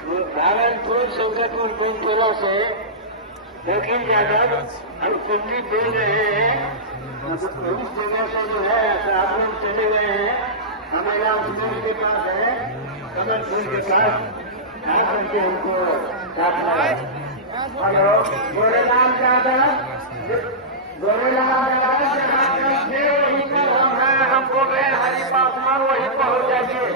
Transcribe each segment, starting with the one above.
भागलपुर शंकरपुर कुंटोला से वकील यादव हम कुंडी दे रहे हैं। उस जगह से जो है आप लोग चले गए हैं। हमारा स्कूल के पास है, कमलपुर के पास आ करके हमको हेलो गोरेलाल यादव, गोरेलाल यादव वहीं पर हम हैं। हम बोल रहे हैं हरी पासवान वहीं पहुंच जाइए।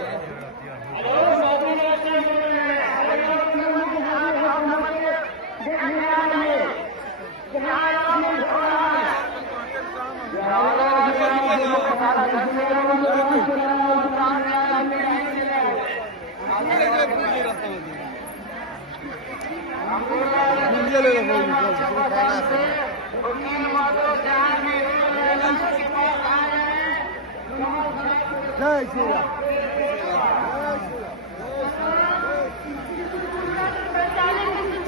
जय श्री राम। प्रचालन